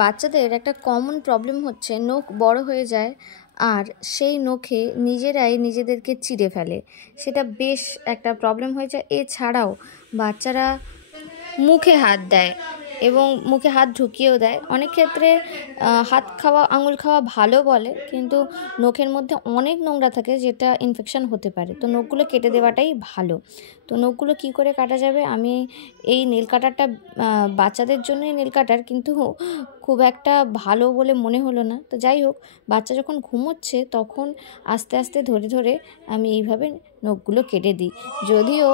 বাচ্চাদের একটা common problem হচ্ছে নখ বড় হয়ে যায় আর সেই নখে নিজেরাই নিজেদেরকে চিড়ে ফেলে। সেটা বেশ একটা প্রবলেম হয়ে যায়। এছাড়াও বাচ্চারা মুখে হাত দেয় এবং মুখে হাত ঢুকিয়েও দেয়। অনেক ক্ষেত্রে হাত খাওয়া আঙুল খাওয়া ভালো বলে, কিন্তু নখের মধ্যে অনেক নোংরা থাকে যেটা ইনফেকশন হতে পারে। তো নখগুলো কেটে দেওয়াটাই ভালো। তো নখগুলো কী করে কাটা যাবে, আমি এই নেল কাটারটা বাচ্চাদের জন্যই নেল কাটার, কিন্তু খুব একটা ভালো বলে মনে হলো না। তো যাই হোক, বাচ্চা যখন ঘুমোচ্ছে তখন আস্তে আস্তে ধরে ধরে আমি এইভাবে নখগুলো কেটে দিই। যদিও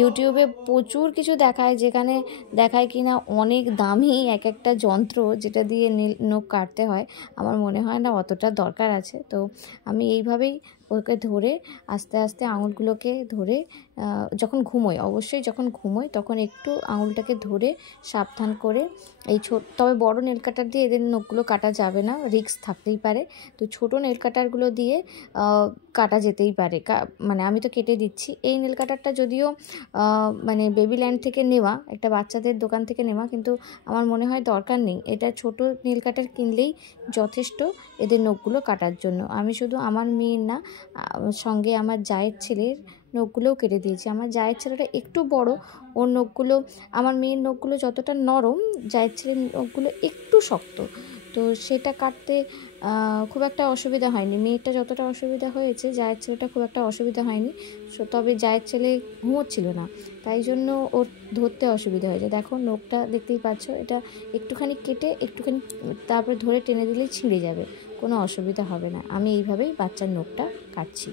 ইউটিউবে প্রচুর কিছু দেখায়, যেখানে দেখায় কি না অনেক দামি এক একটা যন্ত্র যেটা দিয়ে নখ কাটতে হয়। আমার মনে হয় না অতটা দরকার আছে। তো আমি এইভাবেই ওকে ধরে আস্তে আস্তে আঙুলগুলোকে ধরে যখন ঘুমোই, অবশ্যই যখন ঘুমোই তখন একটু আঙুলটাকে ধরে সাবধান করে তবে বড় নেল কাটার দিয়ে এদের নখগুলো কাটা যাবে না, রিস্ক থাকতেই পারে। তো ছোট নেল কাটারগুলো দিয়ে কাটা যেতেই পারে। মানে আমি তো কেটে দিচ্ছি। এই নেল কাটারটা যদিও মানে বেবিল্যান্ড থেকে নেওয়া, একটা বাচ্চাদের দোকান থেকে নেওয়া, কিন্তু আমার মনে হয় দরকার নেই। এটা ছোট নেল কাটার কিনলেই যথেষ্ট এদের নখগুলো কাটার জন্য। আমি শুধু আমার মেয়ের না, সঙ্গে আমার জায়ের ছেলের নখগুলোও কেটে দিয়েছি। আমার জায়ের ছেলেটা একটু বড়, ওর নখগুলো, আমার মেয়ের নখগুলো যতটা নরম, জায়ের ছেলের নখগুলো একটু শক্ত। তো সেটা কাটতে খুব একটা অসুবিধা হয়নি। মেয়েটা যতটা অসুবিধা হয়েছে, জায়ের ছেলেটা খুব একটা অসুবিধা হয়নি। তবে জায়ের ছেলে ঘুমোচ্ছিল না, তাই জন্য ওর ধরতে অসুবিধা হয়েছে। দেখো নখটা দেখতেই পাচ্ছ, এটা একটুখানি কেটে একটুখানি তারপরে ধরে টেনে দিলেই ছিঁড়ে যাবে, কোনো অসুবিধা হবে না। আমি এইভাবেই বাচ্চার নখটা কাটছি।